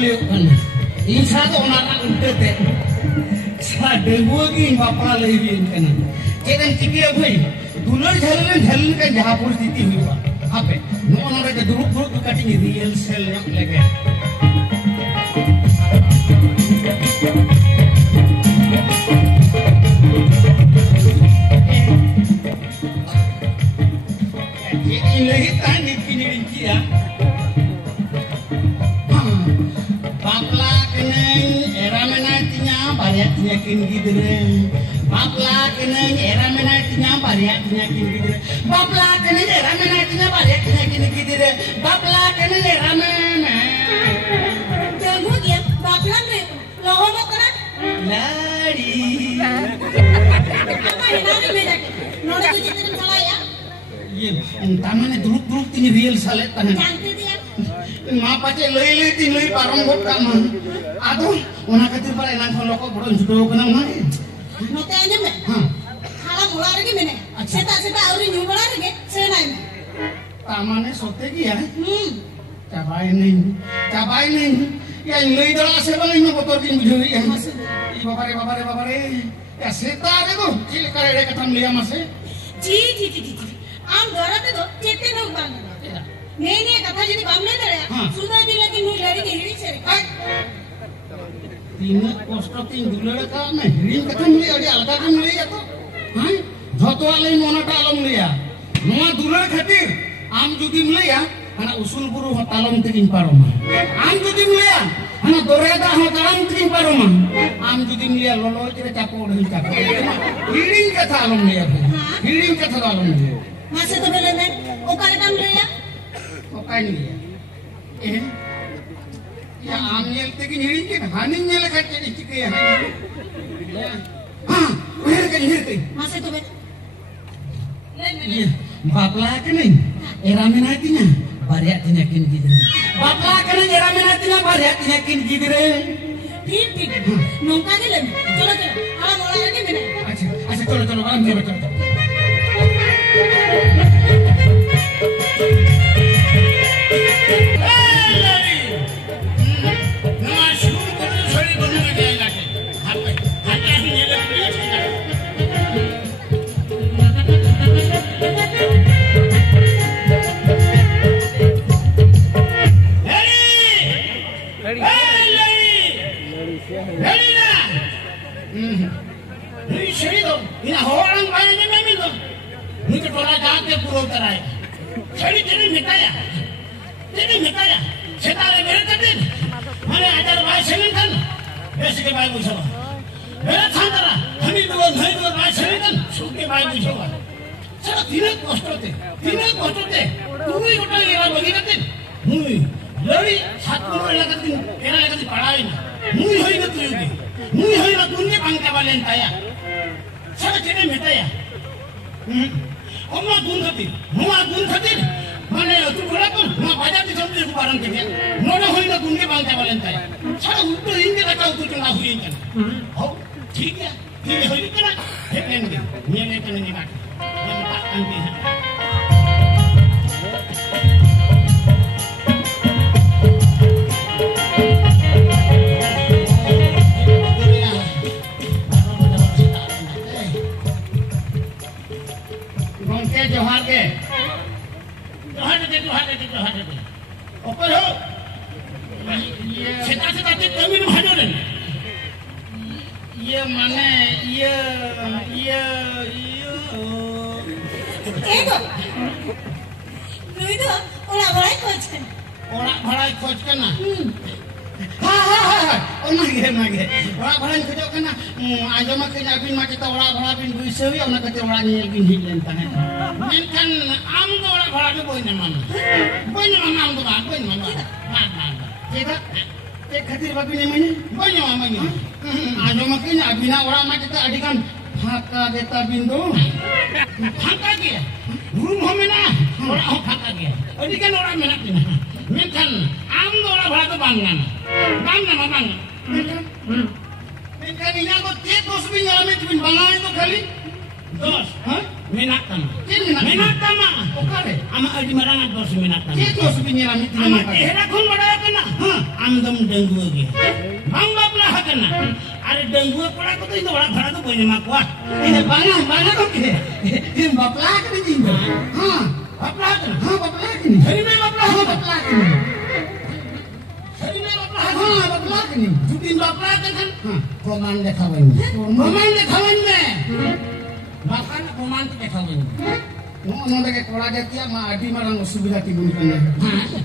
liuk kan. Insya Allah orang udah teh. Sada buagi bapa lagi kan. Kita cikir apa? Dulur jalan kan jahat posisi huwa. Apa? Nuan orang jadi dulu tu kating real sel yang lagi. Ini tani kini dia. Bapla keneng era menatinya bariatnya kini gidre. Bapla keneng era menatinya bariatnya kini gidre. Bapla keneng era menatinya bariatnya kini gidre. Bapla keneng era mena. Tunggu dia, bapla ni logo mo kana? Lari. Apa ini nanti beda? Nora tu jadi salah ya? Iya, tamannya dulu ini real salet tanah. Cantik dia. Ma pace lele tin lele parang bot kaman. Aduh, una katir para enak kalau kau boron judo kena mana? Note aja me. Kalau mulai lagi mana? Seta awalnya nyumbang lagi, saya naik. Tamannya sote ya. Cabain nih. Yang lele dah sebab ini motor kin bujui ya. Babare. Ya seta itu, cil kare dia ketam liya masih. Ji. Am dora tu cete na ubang. Nene kata jadi bamne dara. Sudah bila tin nu lari ke hiri ceri. Tina kosto tin dulur ka na hiri ketam liya dia alga kan liya tu. Hai, joto alai mona ta alam liya. Noa dulur khatir am judi liya ana usul buru talong tin paroma. Am judi liya ana doreda ho talong tin paroma. Am judi liya lolo jere capo dehi capo. Hiri kata alam liya. Hiri kata alam liya. Masih tu bela men, okar kam liya. Okain liya. Ya amyel tekin hiri kin hanin nyel kat jadi cike ya. Hiri. Masih tu bela. Iya, bapla kening era menatinya bariat tinyakin gidre. Bapla kening era menatinya bariat tinyakin gidre. ठीक नौका के लें चलो हाँ मोला लगे मैंने अच्छा चलो आराम से चलो dos. Hah? Menak tama. Cik Menak tama. Okare. Ama adi marangat dos menak tama. Cik dos binyiram itu Ama nama. ehra kun badaya kana. Amdam denggu ge. Bang bapla hakana. Are denggu pura ko to indo bada bhara to boine makwa. Ini bana kok ini. Ini baplak ni jingo. Hah. Bapla hakana. Hah baplak ni. Hari me bapla Hah hakana. baplak ni. Hari me bapla Hah hakana. baplak ni. Jutin bapla kan. Hah. Proman dekhawin. Proman dekhawin me. Bahkan proman tu dekhawin. Ono deke kola dekia ma adi marang osubida tibunkan.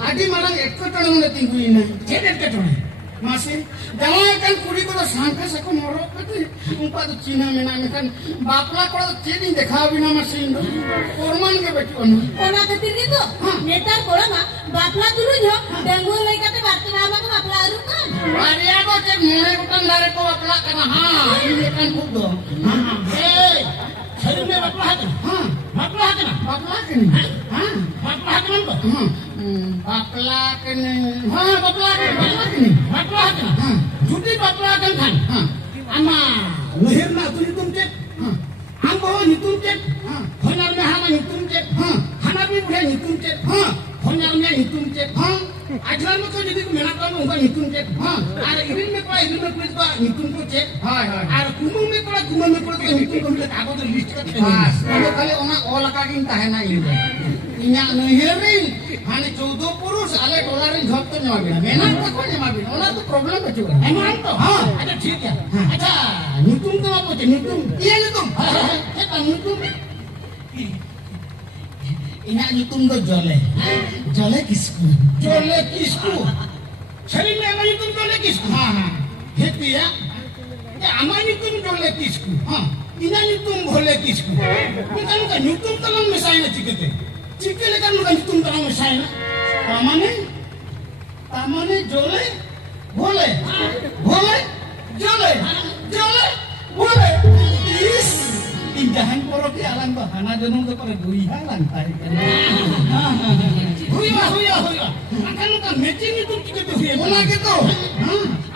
Adi marang ekkotone mone tinguina. Cedek ketone. Masih jangan kan kuri ko sangka sako morok kati umpa tu Cina mename kan bapla ko ceding dekhawi na masin korman ke betu anu Ona khatir gitu. Netar kola ma bapla dulu jo denggu lagi kate barti nama ko bapla aru kan. Aria ko ke mone utan dare ko bapla kana ha ini kan kudo Hey, hari me bapla hakana. ha Bapla hakana. bapla kini ha Bapla hakana ko. bapla kini ha bapla kini Bapla hakana. ha Juti bapla kan kan. ha Ama lehir na tu nitum cek. Ambo nitum cek. Honar me hama nitum cek. Hanabi bude nitum cek. Honar me nitum cek. Ajlan mo ko jadi ko menak kan unga nitum cek. Are irin me ko nitum ko cek. hai hai Are kumung me ko nitum ko le kago de list ka Mas, kalau kali ona olah kaging tahan ini. Inyak nehirin, hanya 14 purus, ale dolarin jatuh nyamabina. Menak tak kau nyamabina, ona tu problem kecil. Emang to? Ada ठीक है. अच्छा, नितुम तो apa cek nitum? Iya nyutum. Kita nitum. Inyak nyutum tu jole, jole kisku. Jole kisku. Sering me ama nitum jole kisku. Heti ya. Ya ama nitum jole kisku. Ina nitum bole kisku. Bukan kan nitum talang misalnya cikete. Cikele kan bukan nitum talang misalnya. Tamane jole, boleh, boleh, jole, jole, boleh. Is, indahan poroki alang bahana jenung tu pada gui halang tarik. Huya. Akan kan matching nitum cikete huya. Ona gitu.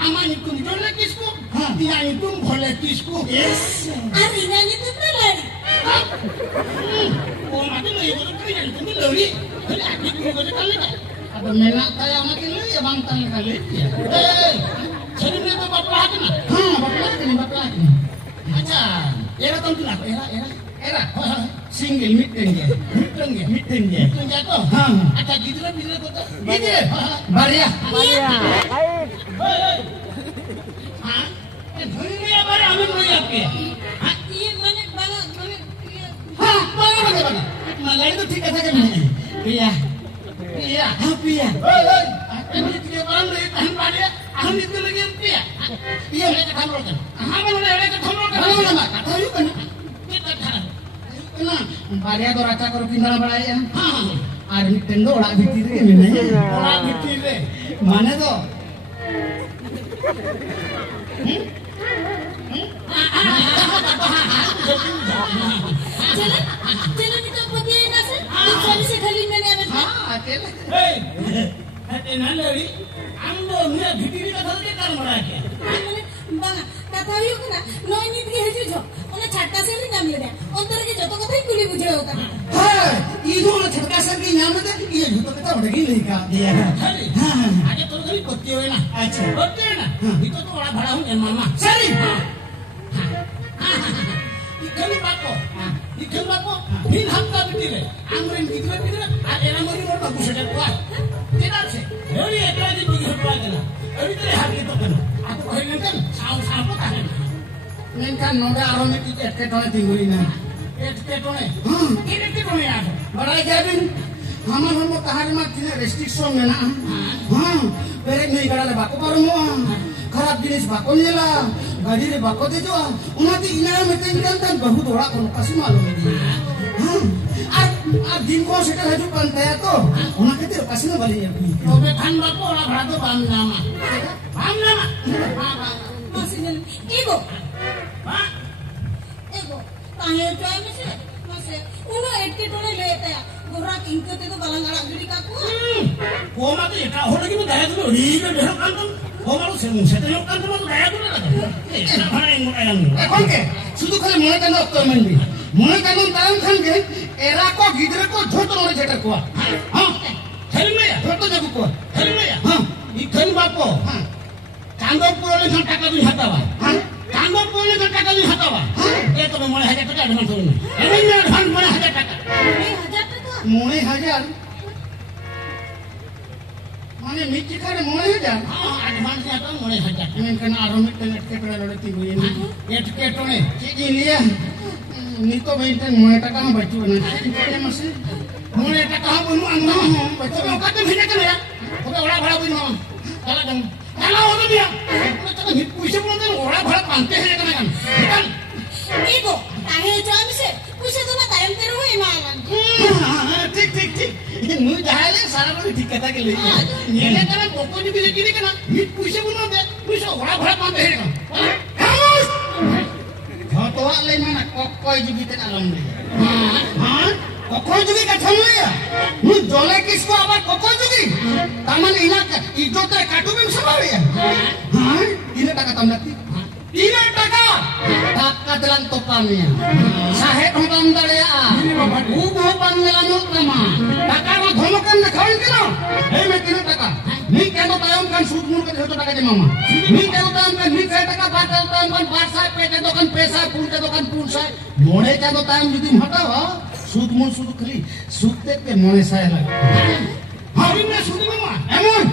Ama nitum jole kisku. Ina nitum bole kisku. Yes. Arinya itu lari. Oh, mati lo ya kalau kalian itu lari. Kalau aku juga ada kali kan. Ada menak kaya makin lu ya bang tang kali. Hei, jadi mereka bapla hakana. Bapak lagi. Acha, era tahun kenapa? Era. Single meeting ya. Meeting ya. Itu jatuh. Acha gitu lah kota. Gitu ya. Baria. Hei. Hah? Dunia baru amin mau ya ke? Iya banyak banget. Iya. Hah, mana? Malah itu tiga saja nih. Iya. Happy ya. Hei. Ini tiga orang dari tahan pada. Aham itu lagi ya. Iya. Mereka thamrokan. Aham mereka thamrokan. Mana nak? Tahu kan? Kita tharan. Kena. Baria tu raca kau pindah balai ya. Ada meeting tu orang bitir ni mana? Orang bitir. Mana tu? Jalan itu apa dia nasi? Kali sekali mana ada? Akel. Hei. Hati nalari. Ambo mira bitir ka thare kar marake. Bang, kata ayu kena. Noi ni pergi haji jo. Ona chatta se ni namle dia. Ontar ke joto kata kuli bujheo kan. Hai, itu orang cerdas lagi nyampe tu. Iya, itu kita udah gini kan. Iya. Hari. Ada tu kali kotti hoy na. Acha. Kotti na. Itu tu orang bada hun mama. Sari. Ikan bako. Hin hamta bitir. Amrin bitir. Ada mori mor bagus ada kuat. Tidak sih. Dari itu aja begitu aja lah. Tapi tu hari itu kan. Aku kau kan sama kan. Nenkan noda aron itu ketone tingguina. Ketone. Ini ketone ada. Barai jadin. Hama tahari mak tina restriction mena. Berek nih gara bako baru mau. Kharap jenis bako ni lah. Gadi re bako tu jo. Unati ina meeting kan bahut orang kon kasih malum ini. Din ko sekal haju pantai tu. Una ketir kasih na balik ya. Oke kan bako orang beratu bam nama. Bam nama. Masih jalan. Ego. Pak. Ego. Tanya cuy masih. Uno etke tone leta ya. Gurra kingko te to balangala gidi kaku. Koma tu ya kau lagi mendaya tu ni kan dah kan tu. Koma tu setelah kan tu daya tu lah. Mana yang ayam? Kon ke? Sudu kali mulai kan doktor mandi. Mulai kamu tahu kan ke? Era ko gidre ko joto nore jeta ko. Ha? Helme ya, joto jago ko. Helme ya. Ha? Ikan bapo. Ha? Kando purole kan taka du hatawa. Ha? Kando purole kan taka du hatawa. Eh to mulai hajar taka advance turun. Ini advance mulai hajar taka. 10,000 টাকা? 9,000. Mana miti kare 9,000? advance nya kan 9,000. Ini kan aromit dengan ketra lode tibu ini. Ya ketra ne. Cik liya. Ni to maintain 9 taka ha bacu na. Ini masih 9 taka ha bunu angna bacu. Kau kata hina kan ya? Kau orang bhara buin mama. Kala dong. Kala hono dia. Kau kata hit puisi pun kan orang bhara pante hina kan. Kan? Ego, tahe jo ami se. Puisa to na tayam tere hoye malan. ठीक nu jahale sara bari ठीक kata ke liye nele kana boko ni bile kini kana hit puisi pun de puisi orang bhara pante hina kan. Hamus. Jotoa lai mana kokoi jubitan alam ni. Ha? Kokoi jubi katham liya. Nu jole kisko abar kokoi jubi. Taman ina ijote katu bim sabariya. Ha? Ina taka tamlati. 3 taka. Taka dalam topannya. Sahet hom darea. Ugo pangelanut nama. Taka ma dhomokan dekhawin kena. Hey me 3 taka. Ni keno tayam kan sud mur ke joto taka de mama. Ni keno tayam kan ni 6 taka batal tayam kan basai pete dokan pesa pun ke dokan punsai. Mone keno tayam judi hatawa. Sud mur sud khali. Sud te mone saya lagi. Hari me sudi mama. Emon.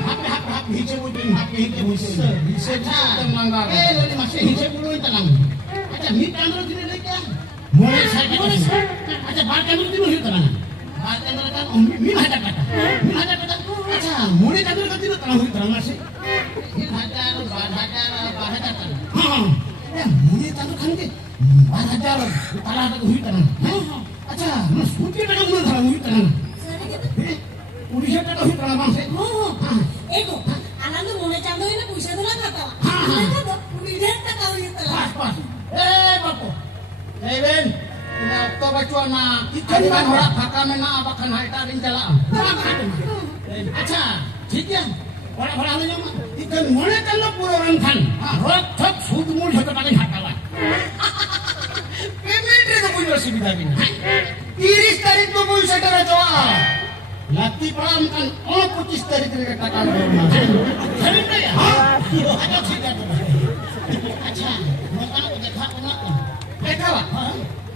Hap hice buin hap hice buin. Bisa jatuh langgar. Lagi masih hice buin tenang. Acha mi kandro dine leke. Mole sai kata. Acha bar kandro dine hiu tenang. Bar kandro kan min hajar kata. Min hajar kata. Acha mole kandro kan dine tenang hiu tenang masih. Min hajar, bar hajar kan. Ha. Ya mole kandro kan ke bar hajar tala tak hiu tenang. Acha mas putih tak hiu tenang hiu tenang. Udah tak hiu tenang masih. Ego, anak tu mulai candu ini puisa tu lah kata. Udah tak tahu itu lah. Pas. Bapo. Ben, ina to bacu na ikan kan ora bakamen na abakan hai taring jala. Acha, ठीक है. Bora ni mama. Ikan mone kan lo puro orang kan. Rot thok sud mul joto taka hatawa. Pemete to punya sudah gini. 30 tarik to punya saudara joa. Lati pram kan 25 tarik ke taka dorna. Hari ni ya. Ada ठीक है. Acha, maka aku dekha ona. Dekha wa.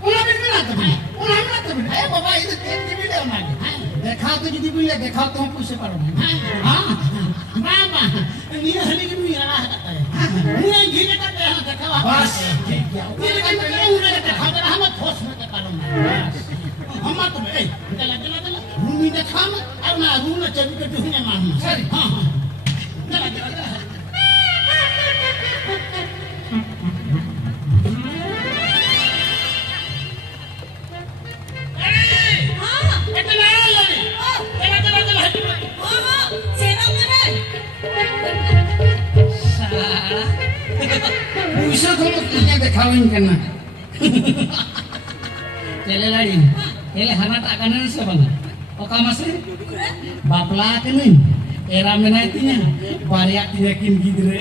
Una bin mina to. Una mina to. Eh baba itu TV le ona. Dekha to jodi bile dekha to puise paro. Ha? Mama, ni hali ni mira lah kata. Ni gini kata dekha wa. Bas. Ni kan una dekha kata hama thos na kata lo. Hama to eh, dala. Rumi dekha ma, arna runa chabi ke dunia mama. Sari. Ha. Dala. Puisa to inya dekhawin kana. Tele lain. Tele hana tak kanan sabana. Oka masih bapla kenin. Era menaitinya bariak tinakin gidre.